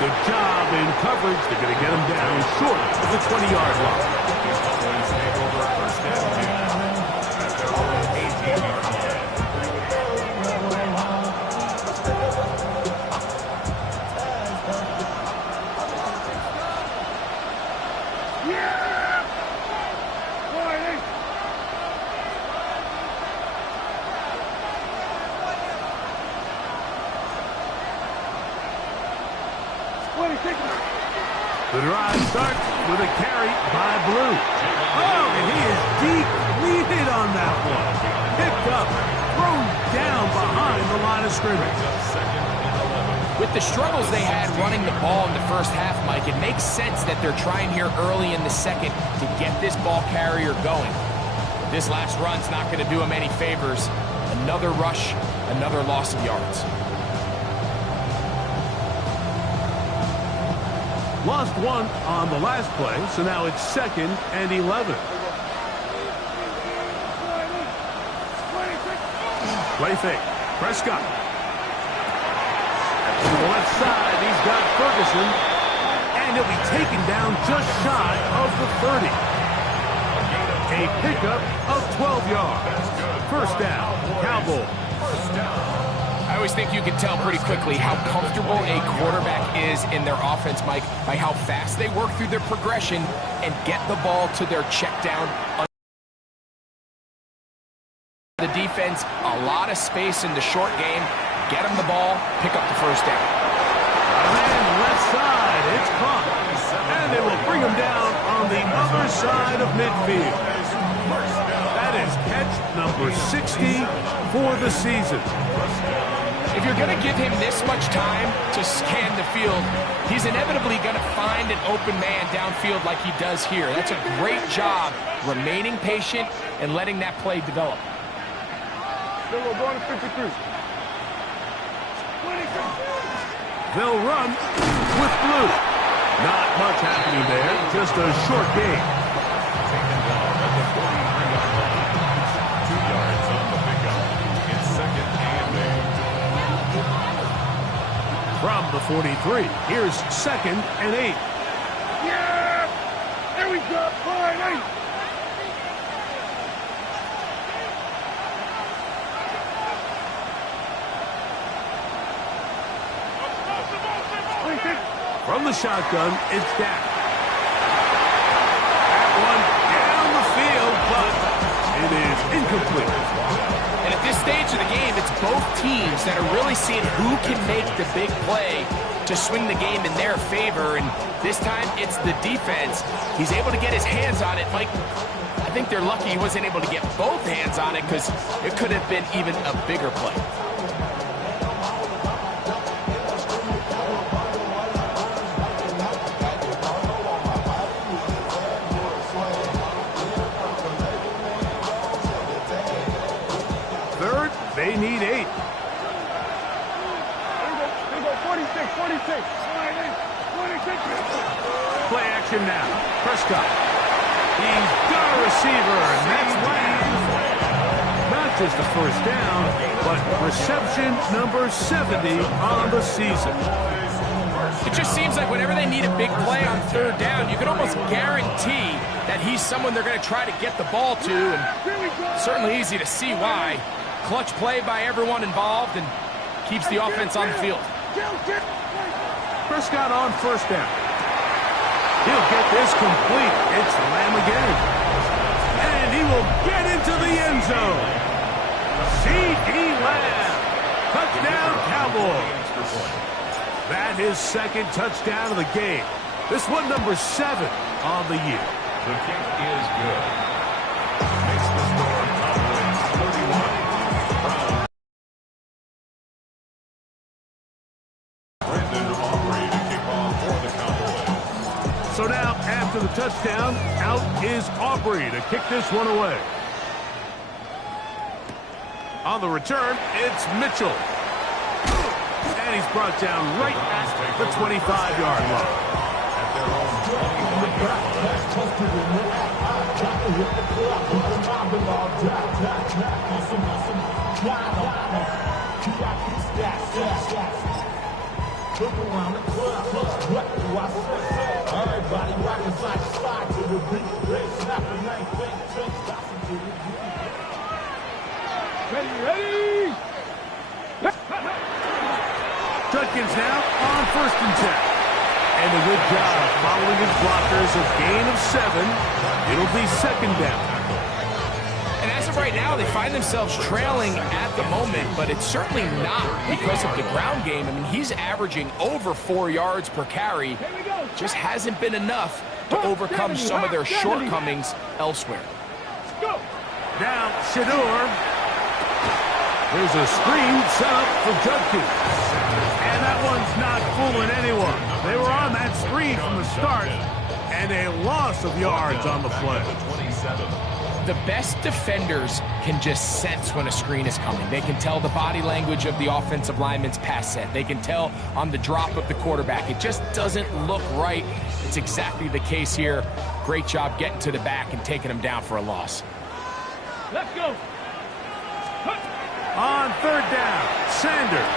Good job in coverage. They're going to get him down short of the 20-yard line. The drive starts with a carry by Blue. Oh, and he is depleted on that one. Picked up, thrown down behind the line of scrimmage. With the struggles they had running the ball in the first half, Mike, it makes sense that they're trying here early in the second to get this ball carrier going. This last run's not going to do him any favors. Another rush, another loss of yards. Lost one on the last play, so now it's 2nd and 11. Play fake. Prescott. To the left side, he's got Ferguson. And he'll be taken down just shy of the 30. A pickup of 12 yards. First down, Cowboys. I always think you can tell pretty quickly how comfortable a quarterback is in their offense, Mike, by how fast they work through their progression and get the ball to their check down. The defense, a lot of space in the short game. Get them the ball, pick up the first down. And left side, it's caught. And they will bring him down on the other side of midfield. That is catch number 60 for the season. If you're going to give him this much time to scan the field, he's inevitably going to find an open man downfield like he does here. That's a great job remaining patient and letting that play develop. They'll run with Blue. Not much happening there, just a short game. From the 43, here's 2nd and 8. Yeah! There we go! 5-8! From the shotgun, it's Dak. That one down the field, but it is incomplete. And at this stage of the game, it's both teams that are really seeing who can make the big play to swing the game in their favor. And this time, it's the defense. He's able to get his hands on it. Mike, I think they're lucky he wasn't able to get both hands on it because it could have been even a bigger play. They need 8. There you go, 46, 46. 46. Play action now. Prescott. He's got a receiver, and that's not just a first down, but reception number 70 on the season. It just seems like whenever they need a big play on 3rd down, you can almost guarantee that he's someone they're going to try to get the ball to, and certainly easy to see why. Clutch play by everyone involved and keeps the offense on the field. Prescott on first down. He'll get this complete. It's Lamb again. And he will get into the end zone. C.D. Lamb. Touchdown, Cowboys. That is 2nd touchdown of the game. This one number 7 on the year. The kick is good. Makes the score Cowboys 31. So now, after the touchdown, out is Aubrey to kick this one away. On the return, it's Mitchell. And he's brought down right at the 25-yard line. Look around the club, what do I say? Everybody rockin' side to side to the beat. They snapping, ain't think, stopping to the beat. Ready? Judkins now on 1st and 10. And a good job following his blockers. A gain of 7. It'll be 2nd down. And as of right now, they find themselves trailing at the moment, but it's certainly not because of the ground game. I mean, he's averaging over 4 yards per carry. Just hasn't been enough to overcome some of their shortcomings elsewhere. Now, Shador. There's a screen set up for Judkins. And that one's not fooling anyone. They were on that screen from the start, and a loss of yards on the play. The best defenders can just sense when a screen is coming. They can tell the body language of the offensive lineman's pass set. They can tell on the drop of the quarterback. It just doesn't look right. It's exactly the case here. Great job getting to the back and taking him down for a loss. Let's go. On 3rd down, Sanders.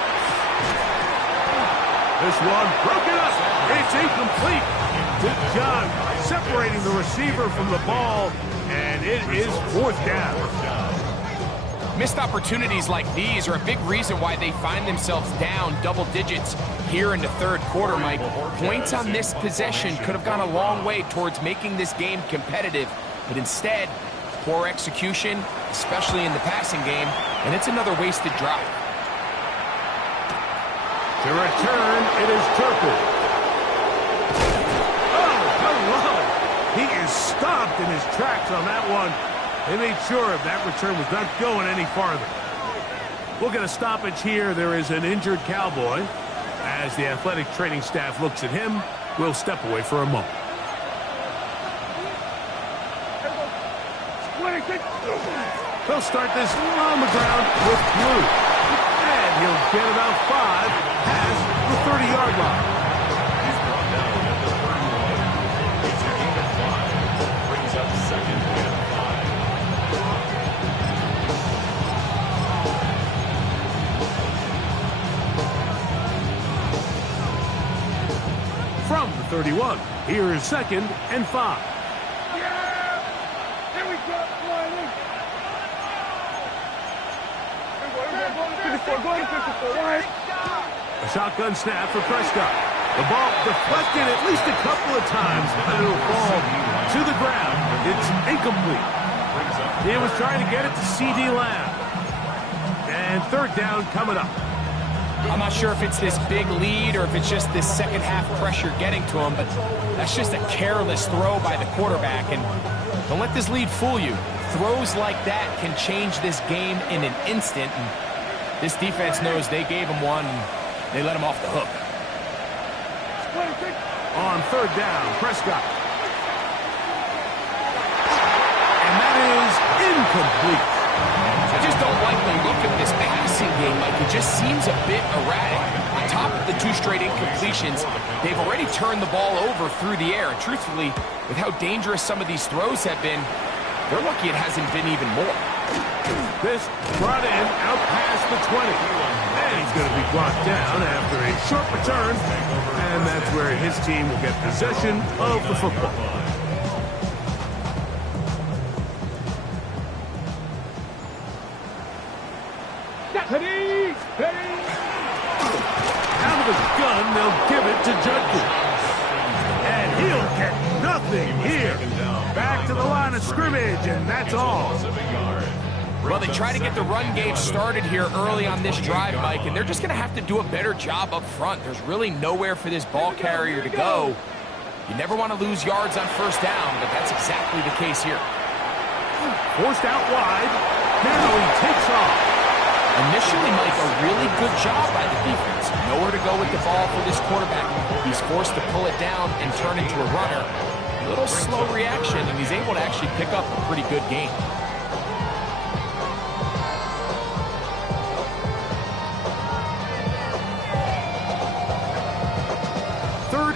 This one broken up. It's incomplete. Good job separating the receiver from the ball, and it is 4th down. Missed opportunities like these are a big reason why they find themselves down double digits here in the 3rd quarter, Mike. Points on this possession could have gone a long way towards making this game competitive, but instead, poor execution, especially in the passing game, and it's another wasted drive. To return, it is Turpin. Oh, hello! He is stopped in his tracks on that one. They made sure that return was not going any farther. We'll get a stoppage here. There is an injured Cowboy. As the athletic training staff looks at him, we'll step away for a moment. They'll start this on the ground with Blue. And he'll get about 5 past the 30-yard line. He's brought down at the 31. It's a gain of 5. Brings up 2nd and 5. From the 31, here is 2nd and 5. A shotgun snap for Prescott. The ball deflected at least a couple of times, but it'll fall to the ground. It's incomplete. He was trying to get it to C.D. Lamb. And 3rd down coming up. I'm not sure if it's this big lead or if it's just this second half pressure getting to him, but that's just a careless throw by the quarterback. And don't let this lead fool you. Throws like that can change this game in an instant. And this defense knows they gave him one, and they let him off the hook. On 3rd down, Prescott. And that is incomplete. I just don't like the look of this passing game, Mike. It just seems a bit erratic. On top of the 2 straight incompletions, they've already turned the ball over through the air. And truthfully, with how dangerous some of these throws have been, they're lucky it hasn't been even more. This brought in out past the 20. And he's going to be brought down after a short return. And that's where his team will get possession of the football. Out of the gun, they'll give it to Judkins. And he'll get nothing here. Back to the line of scrimmage, and that's all. Well, they try to get the run game started here early on this drive, Mike, and they're just going to have to do a better job up front. There's really nowhere for this ball carrier to go. You never want to lose yards on 1st down, but that's exactly the case here. Forced out wide. Now he takes off. Initially, Mike, a really good job by the defense. Nowhere to go with the ball for this quarterback. He's forced to pull it down and turn into a runner. A little slow reaction, and he's able to actually pick up a pretty good gain.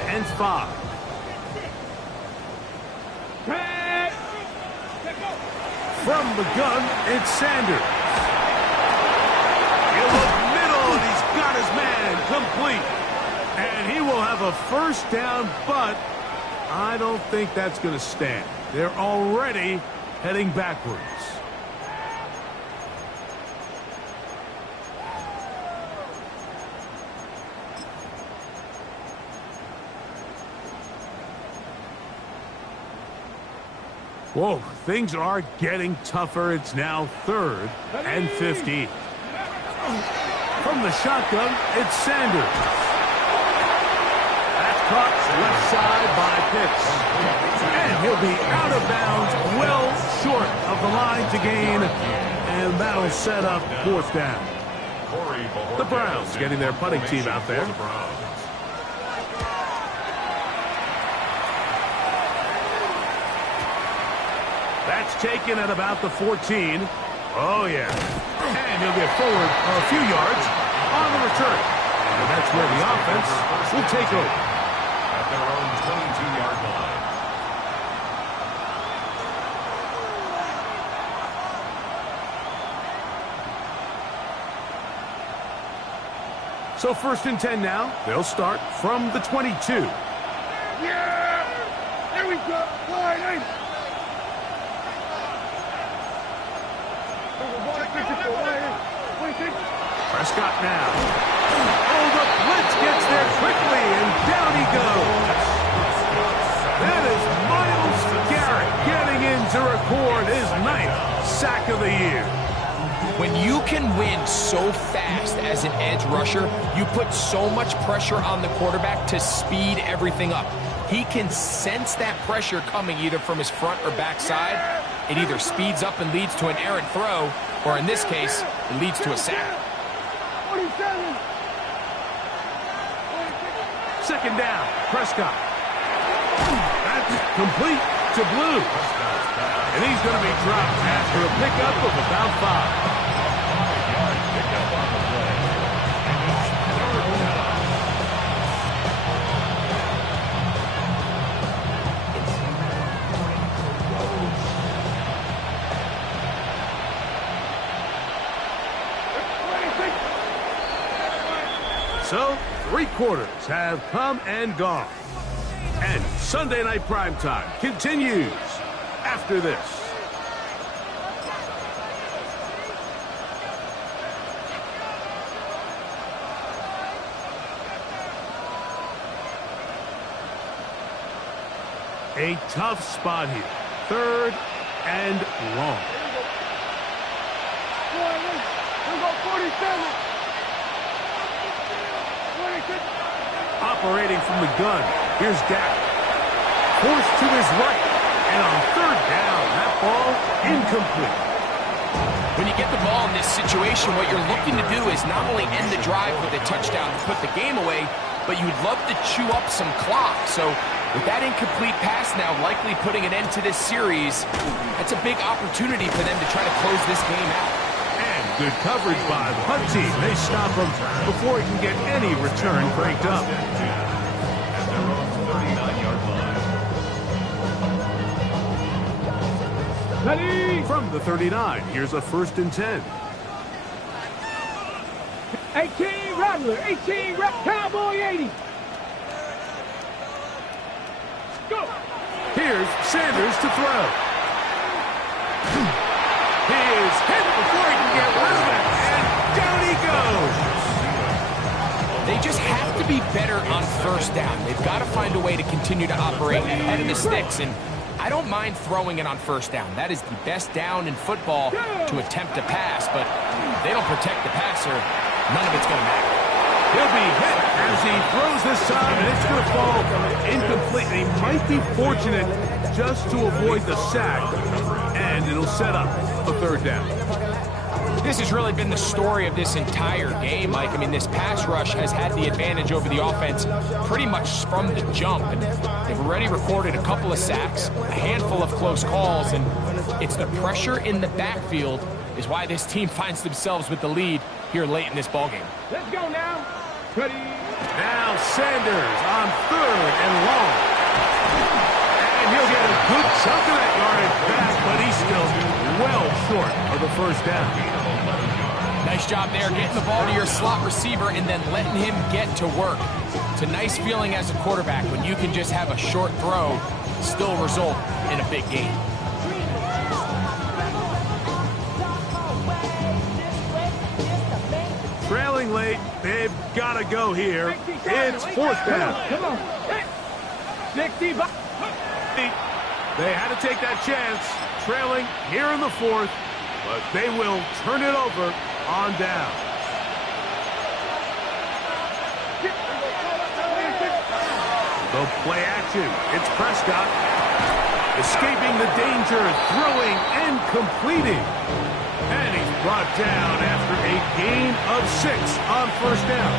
And 5. From the gun, it's Sanders. He'll look middle, and he's got his man complete. And he will have a first down, but I don't think that's going to stand. They're already heading backwards. Whoa, things are getting tougher. It's now 3rd and 15. From the shotgun, it's Sanders. That's caught left side by Pitts. And he'll be out of bounds, well short of the line to gain. And that'll set up 4th down. The Browns getting their punting team out there. That's taken at about the 14. Oh, yeah. And he'll get forward a few yards on the return. And that's where the offense will take over. At their own 22-yard line. So 1st and 10 now. They'll start from the 22. Yeah! There we go. Line in. Prescott now. Oh, the blitz gets there quickly, and down he goes. That is Myles Garrett getting in to record his 9th sack of the year. When you can win so fast as an edge rusher, you put so much pressure on the quarterback to speed everything up. He can sense that pressure coming either from his front or back side. It either speeds up and leads to an errant throw, or in this case, it leads to a sack. 2nd down, Prescott. That's complete to Blue. And he's going to be dropped after a pickup of about 5. So, 3 quarters have come and gone. And Sunday Night Primetime continues after this. A tough spot here. 3rd and long. Operating from the gun, here's Dak. Forced to his right, and on 3rd down, that ball incomplete. When you get the ball in this situation, what you're looking to do is not only end the drive with a touchdown to put the game away, but you'd love to chew up some clock. So with that incomplete pass now likely putting an end to this series, that's a big opportunity for them to try to close this game out. And good coverage by the punt team. They stop him before he can get any return cranked up. At their own 39-yard line. Ready? From the 39, here's a 1st and 10. 18 Rattler, 18 Rep Cowboy 80. Go. Here's Sanders to throw. He is hit before he can get rid of it, and down he goes. They just have to be better on 1st down. They've got to find a way to continue to operate ahead of the sticks, and I don't mind throwing it on 1st down. That is the best down in football to attempt to pass, but if they don't protect the passer, none of it's going to matter. He'll be hit as he throws this time, and it's going to fall incomplete. He might be fortunate just to avoid the sack, and it'll set up a 3rd down. This has really been the story of this entire game, Mike. I mean, this pass rush has had the advantage over the offense pretty much from the jump. And they've already recorded a couple of sacks, a handful of close calls, and it's the pressure in the backfield is why this team finds themselves with the lead here late in this ballgame. Let's go now. Ready? Now Sanders on 3rd and long. And he'll get a good chunk of that yardage back, but he's still well short of the 1st down. Nice job there, getting the ball to your slot receiver and then letting him get to work. It's a nice feeling as a quarterback when you can just have a short throw still result in a big game. Trailing late, they've got to go here. It's fourth down. Come on. 60. They had to take that chance, trailing here in the fourth, but they will turn it over on down. The play action. It's Prescott. Escaping the danger, throwing and completing. And he's brought down after a gain of 6 on first down.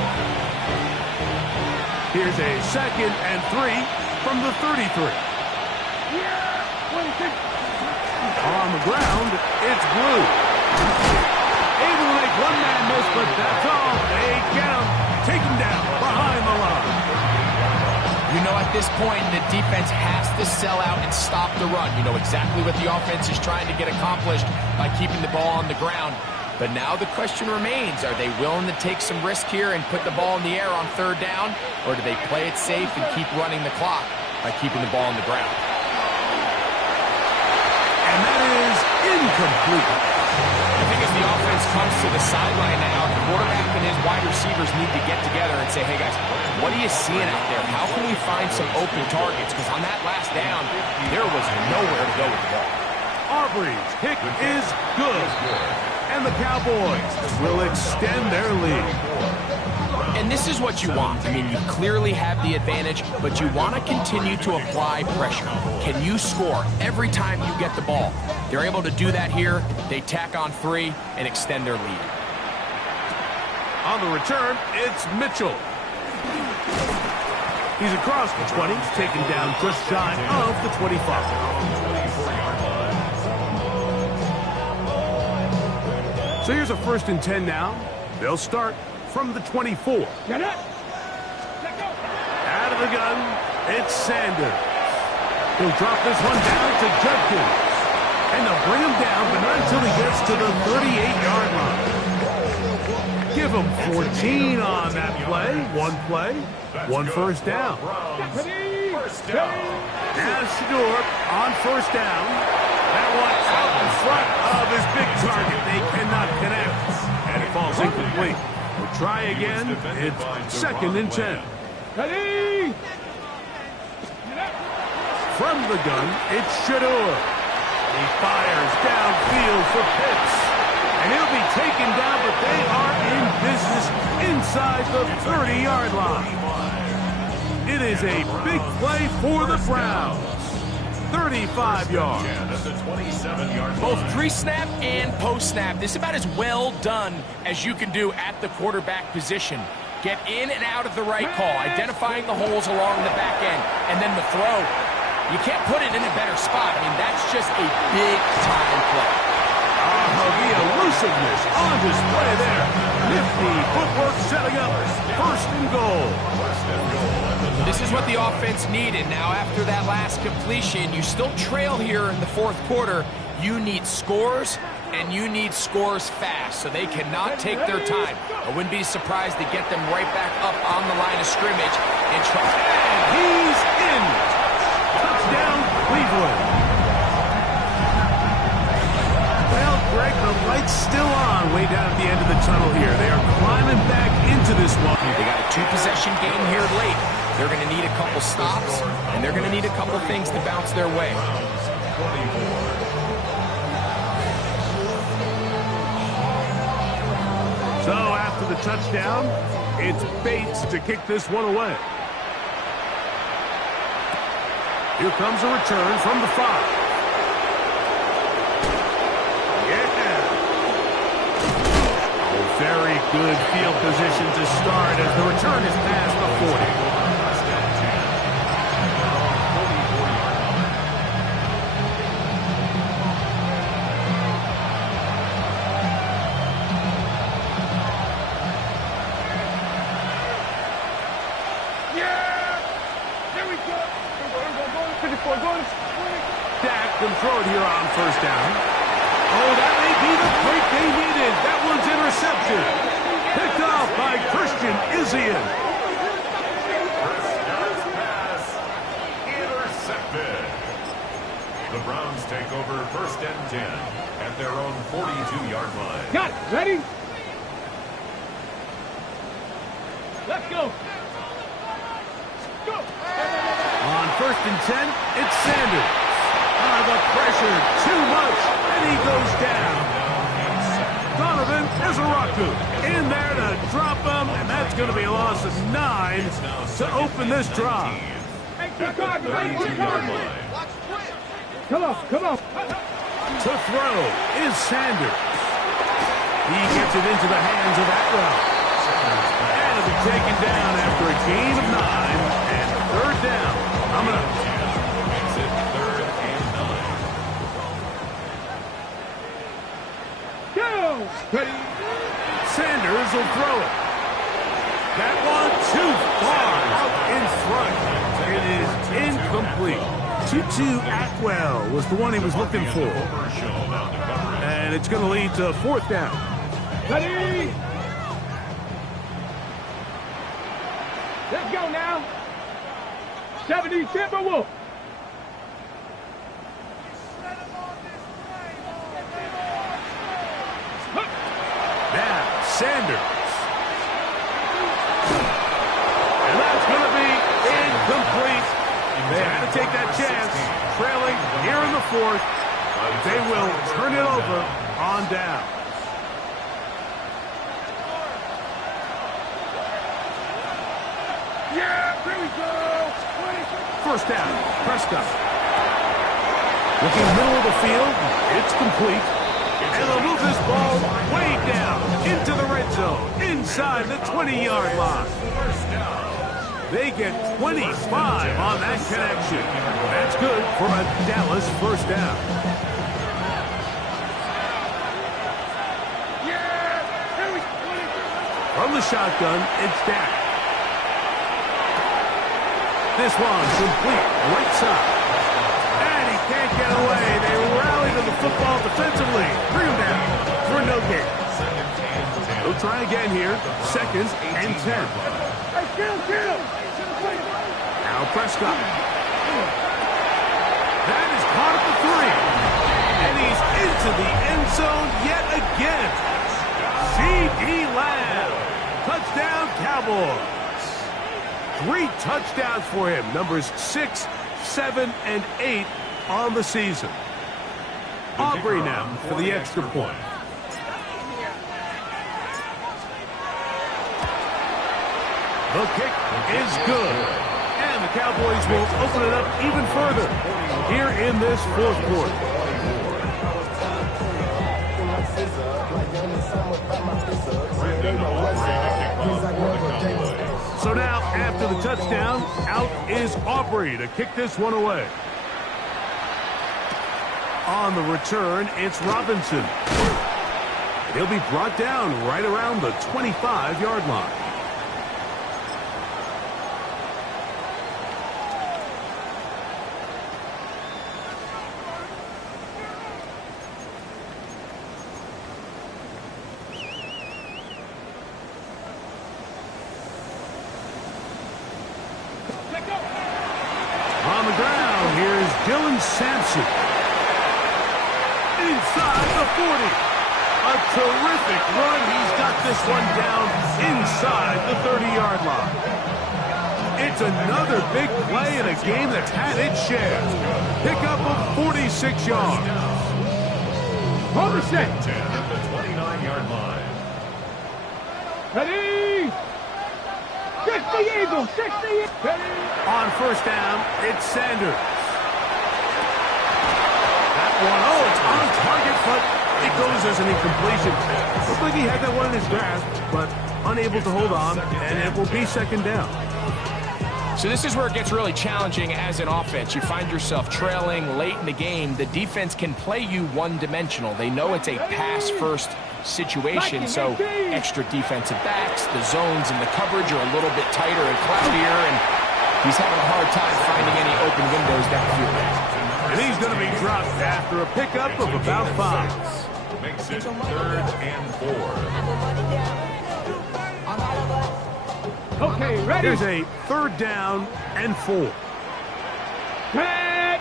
Here's a 2nd and 3 from the 33. On the ground, it's Blue. Able to make one man miss, but that's all. They get him, take him down behind the line. You know, at this point, the defense has to sell out and stop the run. You know exactly what the offense is trying to get accomplished by keeping the ball on the ground. But now the question remains, are they willing to take some risk here and put the ball in the air on third down? Or do they play it safe and keep running the clock by keeping the ball on the ground? And that is incomplete. I think as the offense comes to the sideline now, the quarterback and his wide receivers need to get together and say, hey guys, what are you seeing out there? How can we find some open targets? Because on that last down, there was nowhere to go with the ball. Aubrey's kick is good. And the Cowboys will extend their lead. And this is what you want. I mean, you clearly have the advantage, but you want to continue to apply pressure. Can you score every time you get the ball? They're able to do that here. They tack on 3 and extend their lead. On the return, it's Mitchell. He's across the 20, taken down just shy of the 25. So here's a 1st and 10 now. They'll start from the 24. Get it. Out of the gun, it's Sanders. He'll drop this one down to Judkins. And they'll bring him down, but not until he gets to the 38-yard line. Give him 14 on that play. 1 first down. Now Shador on first down. That one out in front of his big target. They cannot connect. And it falls incomplete. We'll try again. It's 2nd and 10. Ready. From the gun, it's Shador. He fires downfield for Pitts. And he'll be taken down, but they are in business inside the 30-yard line. It is a big play for the Browns. 35 yards. Both pre-snap and post-snap. This is about as well done as you can do at the quarterback position. Get in and out of the right call, identifying the holes along the back end, and then the throw. You can't put it in a better spot. I mean, that's just a big-time play. The elusiveness on display there. Nifty footwork setting up 1st and goal. This is what the offense needed. Now, after that last completion, you still trail here in the 4th quarter. You need scores, and you need scores fast, so they cannot take their time. I wouldn't be surprised to get them right back up on the line of scrimmage and try. And he's in. Touchdown, Cleveland. Well, Greg, the light's still on way down at the end of the tunnel here. They are climbing back into this one. They got a 2-possession game here late. They're going to need a couple stops, and they're going to need a couple things to bounce their way. So after the touchdown, it's Bates to kick this one away. Here comes a return from the 5. Very good field position to start as the return is past the 40. Dak can throw it here on first down. Oh, that may be the break they needed. That one's intercepted. Picked off by Christian Izzian. Pass intercepted. The Browns take over 1st and 10 at their own 42-yard line. Got it. Ready? Let's go. Go. On 1st and 10, it's Sanders. The pressure, too much, and he goes down. Donovan Izaraku in there to drop him, and that's going to be a loss of 9 to open this drive. Hey, quick on, quick on. Come on, come on. To throw is Sanders. He gets it into the hands of Atwell. And it'll be taken down after a gain of 9 and 3rd down. Coming up. Makes it 3rd and 9. Go. Ready. Sanders will throw it. That one too far out in front. It is incomplete. Tutu Atwell was the one he was looking for. And it's going to lead to 4th down. Ready. Let's go now. 70 Timberwolves. Now, Sanders. And that's going to be incomplete. They had to take that chance, trailing here in the 4th. They will turn it over on down. Yeah, here we go. 1st down, Prescott. Looking middle of the field, it's complete. And they'll move this ball way down into the red zone, inside the 20-yard line. They get 25 on that connection. That's good for a Dallas 1st down. From the shotgun, it's Dak. This one complete, right side. And he can't get away. They rally to the football defensively. Bring him down for no gain. They'll try again here. 2nd and 10. Hey, kill. Now Prescott. That is caught at the 3. And he's into the end zone yet again. C.D. Lamb. Touchdown, Cowboys. 3 touchdowns for him. Numbers 6, 7, and 8 on the season. Aubrey now for the extra point. The kick is good. And the Cowboys will open it up even further here in this 4th quarter. So now, after the touchdown, out is Aubrey to kick this one away. On the return, it's Robinson. He'll be brought down right around the 25-yard line. On the ground, here's Dylan Sampson. Inside the 40. A terrific run. He's got this one down inside the 30-yard line. It's another big play in a game that's had its share. Pickup of 46 yards. Hold the set. 10 at the 29-yard line. Ready. 60 Eagles. 60 Eagles. Ready. On 1st down, it's Sanders. That one, oh, it's on target, but it goes as an incompletion. Looks like he had that one in his grasp, but unable to hold on, and it will be 2nd down. So this is where it gets really challenging as an offense. You find yourself trailing late in the game. The defense can play you one-dimensional. They know it's a pass-first situation, so extra defensive backs, the zones and the coverage are a little bit tighter and cloudier, and he's having a hard time finding any open windows downfield. And he's going to be dropped after a pickup of about 5. Makes it 3rd and 4. Okay, ready? There's a 3rd down and 4. Red.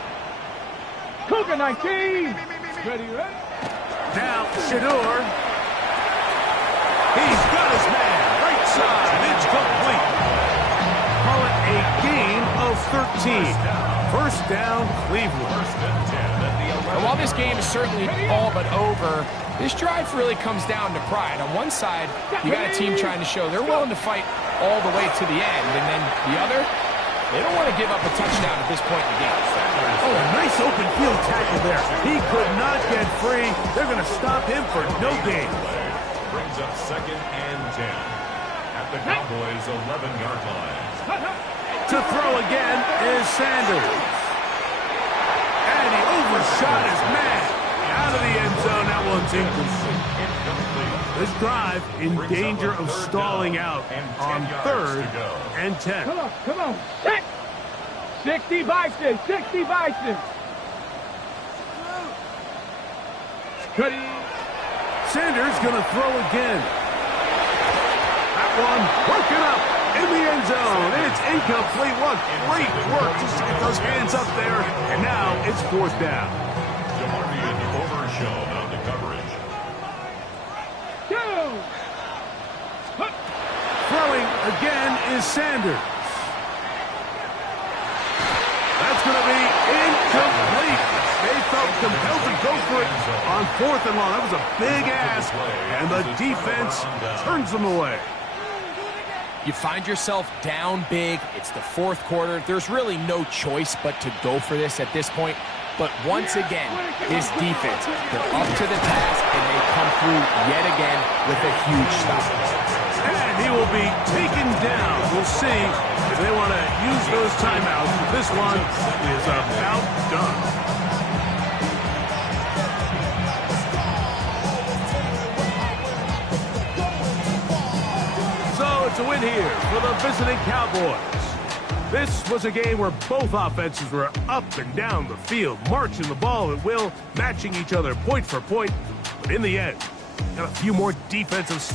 Cougar 19. Ready, ready? Now, Shador. He's got his man. Right side. It's complete. Call it a gain of 13. 1st down, Cleveland. And while this game is certainly all but over, this drive really comes down to pride. On one side, you got a team trying to show they're willing to fight all the way to the end. And then the other, they don't want to give up a touchdown at this point in the game. Oh, a nice open field tackle there. He could not get free. They're going to stop him for no gain. Brings up 2nd and 10 at the Cowboys' 11-yard line. To throw again is Sanders. And he overshot his man. Out of the end zone, that one's incomplete. This drive in danger of stalling out on 3rd and 10. Come on. Set. 60 Bison, 60 Bison. Ready. Sanders going to throw again. That one broken up in the end zone. It's incomplete. What great work just to get those hands up there. And now it's 4th down. Jamarian Overshown on the coverage. Go. Throwing again is Sanders. That's going to be incomplete. They felt compelled to go for it on 4th and long. That was a big ask, and the defense turns them away. You find yourself down big. It's the 4th quarter. There's really no choice but to go for this at this point. But once again, this defense, they're up to the task, and they come through yet again with a huge stop. And he will be taken down. We'll see if they want to use those timeouts. This one is about done. So it's a win here for the visiting Cowboys. This was a game where both offenses were up and down the field, marching the ball at will, matching each other point for point. But in the end, got a few more defensive stops.